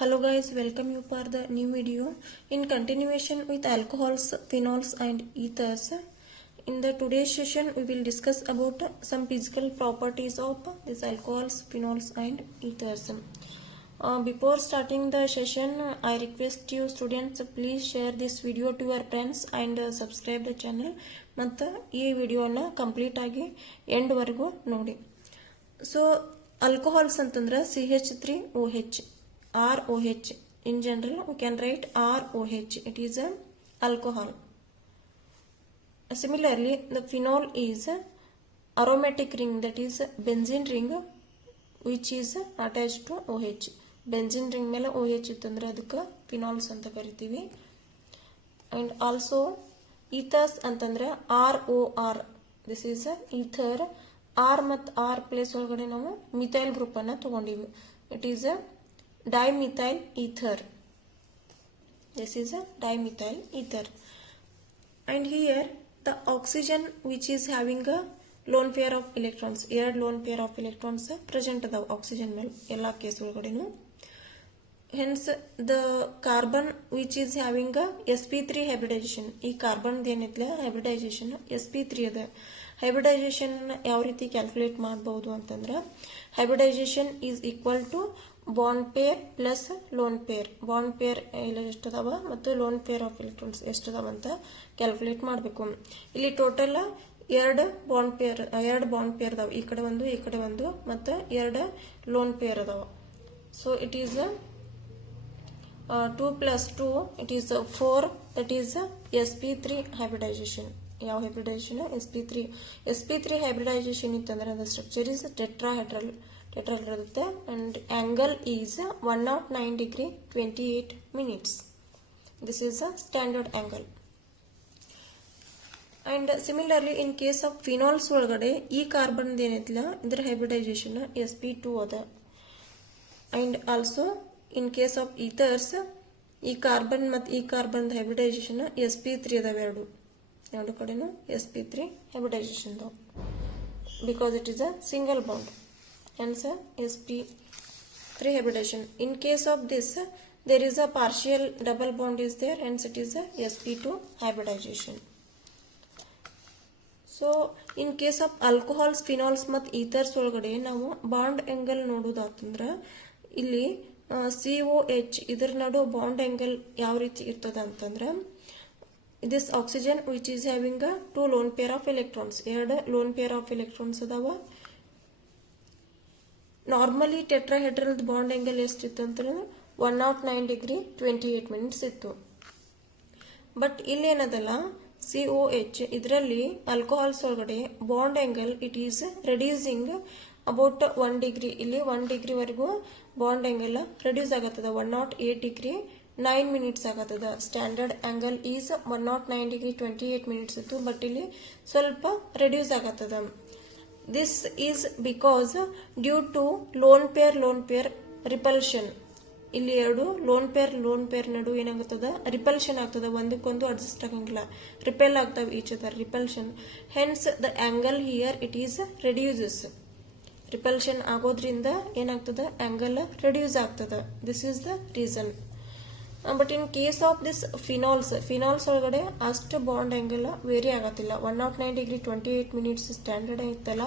Hello guys, welcome you for the new video. In continuation with alcohols, phenols and ethers. In the today's session, we will discuss about some physical properties of these alcohols, phenols and ethers. Before starting the session, I request you students please share this video to your friends and subscribe the channel. ಮತ್ತು ಈ ವಿಡಿಯೋನ complete ಆಗಿ end ವರೆಗೂ ನೋಡಿ. So alcohols ಅಂತಂದ್ರೆ CH3OH ROH. In general, we can write ROH. It is an alcohol. Similarly, the phenol is a aromatic ring, that is benzene ring, which is attached to OH. Benzene ring ಮೇಲೆ OH ಇತ್ತಂದ್ರೆ ಅದಕ್ಕೆ phenols ಅಂತ ಕರಿತೀವಿ. And also ethers ಅಂತಂದ್ರೆ ROR. This is a ether. R ಮತ್ತು R place ಒಳಗಡೆ ನಾವು methyl group ಅನ್ನ ತಗೊಂಡಿವಿ. It is a dimethyl ether. This is a dimethyl ether. And here the oxygen which is having a lone pair of electrons, ಎರಡು lone pair of electrons present ಅದಾವ oxygen ಮೇಲೆ ಎಲ್ಲಾ case ಒಳಗಡೆನು. Hence the carbon which is having a sp3 hybridization, ಈ carbon ಏನೈತ್ಲ hybridization sp3 ಅದ. hybridization ಯಾವ ರೀತಿ calculate ಮಾಡಬಹುದು ಅಂತಂದ್ರೆ hybridization is equal to bond pair plus lone pair. bond pair ಇಲ್ಲ ಎಷ್ಟದಾವ ಮತ್ತು lone pair of electrons ಎಷ್ಟದಾವ ಅಂತ ಕ್ಯಾಲ್ಕುಲೇಟ್ ಮಾಡಬೇಕು. ಇಲ್ಲಿ ಟೋಟಲ್ ಎರಡು ಬಾಂಡ್ ಪೇರ್ ಅದಾವ, ಈ ಕಡೆ ಒಂದು ಮತ್ತೆ ಎರಡು ಲೋನ್ ಪೇರ್ ಅದಾವ. So it is 2 plus 2, it is 4, that is sp3 hybridization. ಯಾವ hybridization? sp3 hybridization ಇತ್ತಂದ್ರೆ the structure is tetrahedral ಇರುತ್ತೆ and angle is 109 degree 28 minutes. This is a standard angle. And similarly in case of phenols ಒಳಗಡೆ ಈ carbon ಏನೈತಿಲ್ಲ ಇದರ hybridization sp2 ಅದ. and also in case of ethers ಈ carbon ಮತ್ತು ಈ carbon hybridization sp3 ಅದಾವ. ಎರಡು ಕಡೆನೂ sp3 hybridization ಅದಾವ because it is a single bond. Hence sp3 hybridization. In case of this there is a partial double bond is there, hence it is a sp2 hybridization. So in case of alcohols, phenols ಮತ್ತು ethers ಒಳಗಡೆ ನಾವು bond angle ನೋಡೋದಾತಂದ್ರೆ ಇಲ್ಲಿ COH ಇದರ ನಡು bond angle ಯಾವ ರೀತಿ ಇರ್ತದ ಅಂತಂದ್ರೆ this oxygen which is having a two lone pair of electrons, ಎರಡು lone pair of electrons ಅದಾವ. ನಾರ್ಮಲಿ ಟೆಟ್ರಾಹೆಡ್ರಲ್ ಬಾಂಡ್ ಆಂಗಲ್ ಎಷ್ಟಿತ್ತು ಅಂತಂದ್ರೆ 109 degree 28 minutes ಇತ್ತು. ಬಟ್ ಇಲ್ಲೇನದಲ್ಲ COH ಇದರಲ್ಲಿ ಆಲ್ಕೋಹಾಲ್ಸ್ ಒಳಗಡೆ bond angle it is reducing about 1 degree. ಇಲ್ಲಿ 1 degree ವರೆಗೂ bond angle reduce ಆಗತ್ತದ. 108 degree 9 minutes ಆಗತ್ತದ. Standard angle is 109 degree 28 minutes ಇತ್ತು, ಬಟ್ ಇಲ್ಲಿ ಸ್ವಲ್ಪ ರೆಡ್ಯೂಸ್ ಆಗತ್ತದ. This is because due to lone pair repulsion. ಇಲ್ಲಿ ಎರಡು ಲೋನ್ ಪೇರ್ ನಡು ಏನಾಗುತ್ತದ ರಿಪಲ್ಷನ್ ಆಗ್ತದ, ಒಂದಕ್ಕೊಂದು ಅಡ್ಜಸ್ಟ್ ಆಗಂಗಿಲ್ಲ, ರಿಪೆಲ್ ಆಗ್ತಾವ each other repulsion. Hence the angle here it is reduces. Repulsion ಆಗೋದ್ರಿಂದ ಏನಾಗ್ತದ ಆಂಗಲ್ ರೆಡ್ಯೂಸ್ ಆಗ್ತದ. This is the reason. But in case of this phenols ಒಳಗಡೆ ಅಷ್ಟು ಬಾಂಡ್ ಆಂಗಲ್ ವೇರಿ ಆಗತ್ತಿಲ್ಲ. 109 degree 28 minutes ಸ್ಟ್ಯಾಂಡರ್ಡ್ ಇತ್ತಲ್ಲ,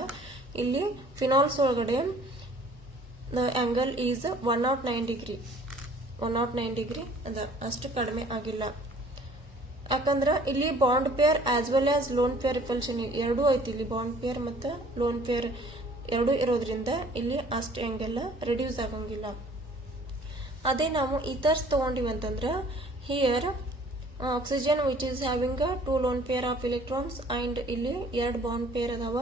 ಇಲ್ಲಿ ಫಿನಾಲ್ಸ್ ಒಳಗಡೆ ದ ಆಂಗಲ್ ಈಸ್ 109 degree ಅದ, ಅಷ್ಟು ಕಡಿಮೆ ಆಗಿಲ್ಲ. ಯಾಕಂದ್ರೆ ಇಲ್ಲಿ bond pair as well as lone pair repulsion ಎರಡೂ ಐತಿ. ಇಲ್ಲಿ ಬಾಂಡ್ ಪೇರ್ ಮತ್ತು ಲೋನ್ ಪೇರ್ ಎರಡೂ ಇರೋದ್ರಿಂದ ಇಲ್ಲಿ ಅಷ್ಟು ಆಂಗಲ್ ರೆಡ್ಯೂಸ್ ಆಗಂಗಿಲ್ಲ. ಅದೇ ನಾವು ಈಥರ್ಸ್ ತಗೊಂಡಿವಿ ಅಂತಂದ್ರೆ here oxygen which is having two lone pair of electrons and ಇಲ್ಲಿ ಎರಡು ಬಾಂಡ್ ಪೇರ್ ಅದಾವ.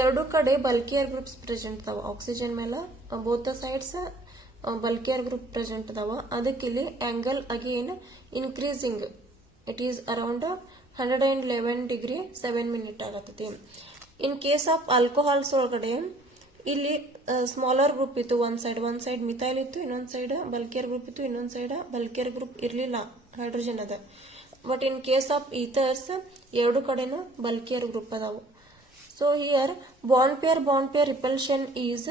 ಎರಡು ಕಡೆ ಬಲ್ಕಿಯರ್ ಗ್ರೂಪ್ಸ್ ಪ್ರೆಸೆಂಟ್ ಅದಾವ. ಆಕ್ಸಿಜನ್ ಮೇಲೆ both sides bulkier group present ಅದಾವ. ಅದಕ್ಕೆ ಇಲ್ಲಿ angle again increasing, it is around 111 degree 7 minutes ಆಗತ್ತೈತಿ. ಇನ್ ಕೇಸ್ ಆಫ್ ಆಲ್ಕೋಹಾಲ್ಸ್ ಒಳಗಡೆ ಇಲ್ಲಿ ಸ್ಮಾಲರ್ ಗ್ರೂಪ್ ಇತ್ತು, ಒಂದ್ ಸೈಡ್ ಮಿಥೈಲ್ ಇತ್ತು, ಇನ್ನೊಂದ್ ಸೈಡ್ ಬಲ್ಕಿಯರ್ ಗ್ರೂಪ್ ಇತ್ತು, ಇನ್ನೊಂದ್ ಸೈಡ್ ಬಲ್ಕಿಯರ್ ಗ್ರೂಪ್ ಇರ್ಲಿಲ್ಲ, ಹೈಡ್ರೋಜನ್ ಅದ. But in case of ethers ಎರಡು ಕಡೆನೂ ಬಲ್ಕಿಯರ್ ಗ್ರೂಪ್ ಅದಾವು. So here bond pair repulsion is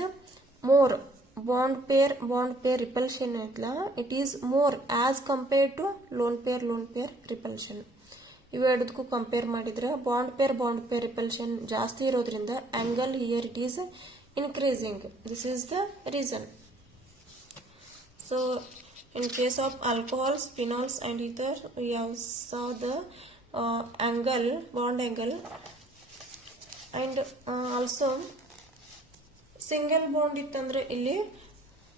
more bond pair repulsion ಐತಲ್ಲ, it is more as compared to lone pair repulsion. ಇವೆರಡಕ್ಕೂ compare ಮಾಡಿದ್ರೆ bond pair repulsion ಜಾಸ್ತಿ ಇರೋದ್ರಿಂದ angle here it is increasing. This is the reason. So in case of alcohols, phenols and ether, we have saw the angle, bond angle, and also single bond ಇತ್ತಂದ್ರೆ ಇಲ್ಲಿ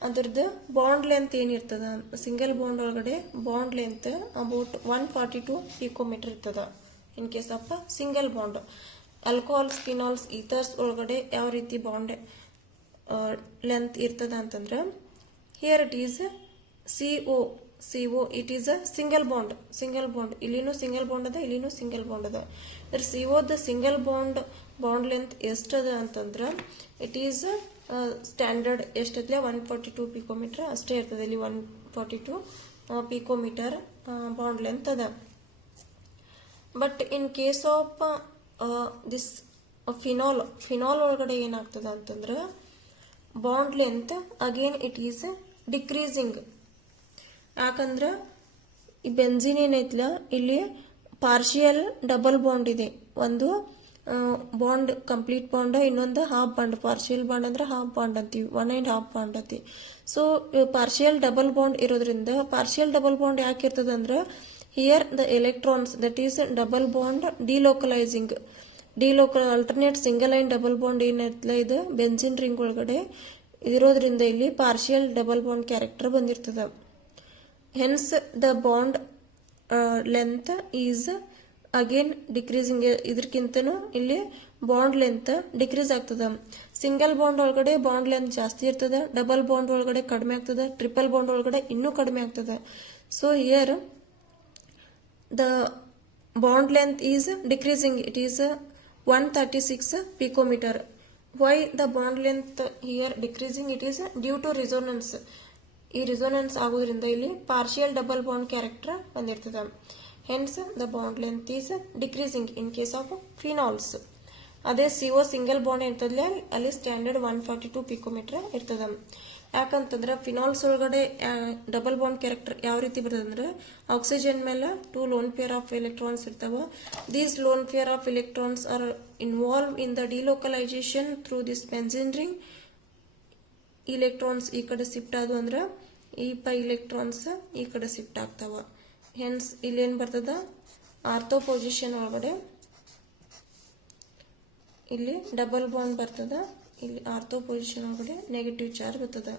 ಅದರದ್ದು bond length ಏನಿರ್ತದ, single bond ಒಳಗಡೆ bond length about 142 picometre ಇರ್ತದ. In case of single bond. Alcohols, phenols, ethers ಒಳಗಡೆ ಯಾವ ರೀತಿ bond length ಇರ್ತದ ಅಂತಂದ್ರೆ, here it is CO it is a single bond. ಇಲ್ಲಿನೂ ಸಿಂಗಲ್ ಬಾಂಡ್ ಅದ, ಇಲ್ಲಿನೂ ಸಿಂಗಲ್ ಬಾಂಡ್ ಅದ. CO ದ ಸಿಂಗಲ್ ಬಾಂಡ್ ಲೆಂತ್ ಎಷ್ಟದ ಅಂತಂದ್ರೆ ಇಟ್ ಈಸ್ ಸ್ಟ್ಯಾಂಡರ್ಡ್ ಎಷ್ಟೈತ್ಲೆ 142 ಪಿಕೋಮೀಟರ್ ಅಷ್ಟೇ ಇರ್ತದೆ. ಇಲ್ಲಿ 142 ಪಿಕೋಮೀಟರ್ ಬಾಂಡ್ ಲೆಂತ್ ಅದ. But in case of this phenol ಒಳಗಡೆ ಏನಾಗ್ತದ ಅಂತಂದ್ರೆ bond length again it is decreasing. ಯಾಕಂದ್ರೆ ಈ ಬೆಂಜಿನ್ ಏನೈತ್ಲ, ಇಲ್ಲಿ ಪಾರ್ಷಿಯಲ್ ಡಬಲ್ ಬಾಂಡ್ ಇದೆ. ಒಂದು ಬಾಂಡ್ ಕಂಪ್ಲೀಟ್ ಬಾಂಡ್, ಇನ್ನೊಂದು ಹಾಫ್ ಬಾಂಡ್. ಪಾರ್ಷಿಯಲ್ ಬಾಂಡ್ ಅಂದ್ರೆ ಹಾಫ್ ಬಾಂಡ್ ಅಂತೀವಿ, 1.5 ಬಾಂಡ್ ಅಂತೀವಿ. ಸೊ ಪಾರ್ಷಿಯಲ್ ಡಬಲ್ ಬಾಂಡ್ ಇರೋದ್ರಿಂದ, ಪಾರ್ಷಿಯಲ್ ಡಬಲ್ ಬಾಂಡ್ ಯಾಕೆ ಇರ್ತದ ಅಂದ್ರೆ here the electrons that is double bond delocalising. Alternate single line double bond ಏನೈತ್ಲ, ಇದು ಬೆಂಜಿನ್ ರಿಂಗ್ ಒಳಗಡೆ ಇರೋದ್ರಿಂದ ಇಲ್ಲಿ ಪಾರ್ಷಿಯಲ್ ಡಬಲ್ ಬಾಂಡ್ ಕ್ಯಾರೆಕ್ಟರ್ ಬಂದಿರ್ತದ. Hence the bond length is again decreasing. ಇದಕ್ಕಿಂತನೂ ಇಲ್ಲಿ ಬಾಂಡ್ ಲೆಂತ್ ಡಿಕ್ರೀಸ್ ಆಗ್ತದ. ಸಿಂಗಲ್ ಬಾಂಡ್ ಒಳಗಡೆ ಬಾಂಡ್ ಲೆಂತ್ ಜಾಸ್ತಿ ಇರ್ತದ, ಡಬಲ್ ಬಾಂಡ್ ಒಳಗಡೆ ಕಡಿಮೆ ಆಗ್ತದ, ಟ್ರಿಪಲ್ ಬಾಂಡ್ ಒಳಗಡೆ ಇನ್ನೂ ಕಡಿಮೆ ಆಗ್ತದ. So here the bond length is decreasing. It is 136 picometer. Why the bond length here decreasing? It is due to resonance. ಈ ರಿಸೋನೆನ್ಸ್ ಆಗೋದ್ರಿಂದ ಇಲ್ಲಿ ಪಾರ್ಷಿಯಲ್ ಡಬಲ್ ಬಾಂಡ್ ಕ್ಯಾರೆಕ್ಟರ್ ಬಂದಿರ್ತದ. Hence the bond length is decreasing in case of phenols. ಅದೇ CO single bond ಇರ್ತದಲ್ಲ, ಅಲ್ಲಿ standard 142 picometre ಇರ್ತದ. ಯಾಕಂತಂದ್ರೆ phenols ಒಳಗಡೆ ಡಬಲ್ ಬಾಂಡ್ ಕ್ಯಾರೆಕ್ಟರ್ ಯಾವ ರೀತಿ ಬರ್ತದೆ ಅಂದ್ರೆ, ಆಕ್ಸಿಜನ್ ಮೇಲೆ 2 ಲೋನ್ ಪೇರ್ ಆಫ್ ಎಲೆಕ್ಟ್ರಾನ್ಸ್ ಇರ್ತಾವ. These lone pair of electrons are involve in the delocalisation through this benzene ring. Electrons ಈ ಕಡೆ ಶಿಫ್ಟ್ ಆದವು ಅಂದ್ರೆ ಈ ಇಲೆಕ್ಟ್ರಾನ್ಸ್ ಈ ಕಡೆ ಶಿಫ್ಟ್ ಆಗ್ತಾವ. ಹೆನ್ಸ್ ಇಲ್ಲೇನ್ ಬರ್ತದ, ಆರ್ಥೋ ಪೊಸಿಷನ್ ಒಳಗಡೆ ಇಲ್ಲಿ ಡಬಲ್ ಬಾಂಡ್ ಬರ್ತದ, ಇಲ್ಲಿ ಆರ್ಥೋ ಪೊಸಿಷನ್ ಒಳಗಡೆ ನೆಗೆಟಿವ್ ಚಾರ್ಜ್ ಬರ್ತದ.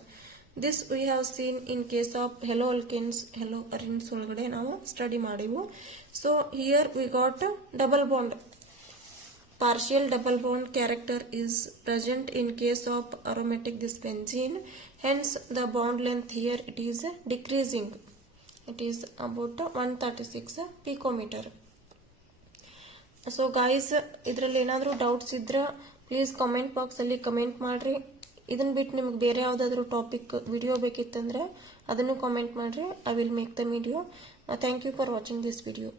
This we have seen in case of halo alkanes, halo arenes ಒಳಗಡೆ ನಾವು ಸ್ಟಡಿ ಮಾಡಿವು. So here we got double bond. Partial double bond character is present in case of aromatic this benzene. Hence the bond length here it is decreasing. It is about 136 picometer. So guys, ಇದರಲ್ಲಿ ಏನಾದರೂ doubts ಇದ್ರೆ please comment box ಅಲ್ಲಿ comment ಮಾಡ್ರಿ. ಇದನ್ನ ಬಿಟ್ಟು ನಿಮಗೆ ಬೇರೆ ಯಾವುದಾದ್ರೂ ಟಾಪಿಕ್ ವಿಡಿಯೋ ಬೇಕಿತ್ತಂದ್ರೆ ಅದನ್ನು ಕಮೆಂಟ್ ಮಾಡ್ರಿ. I will make the video. Thank you for watching this video.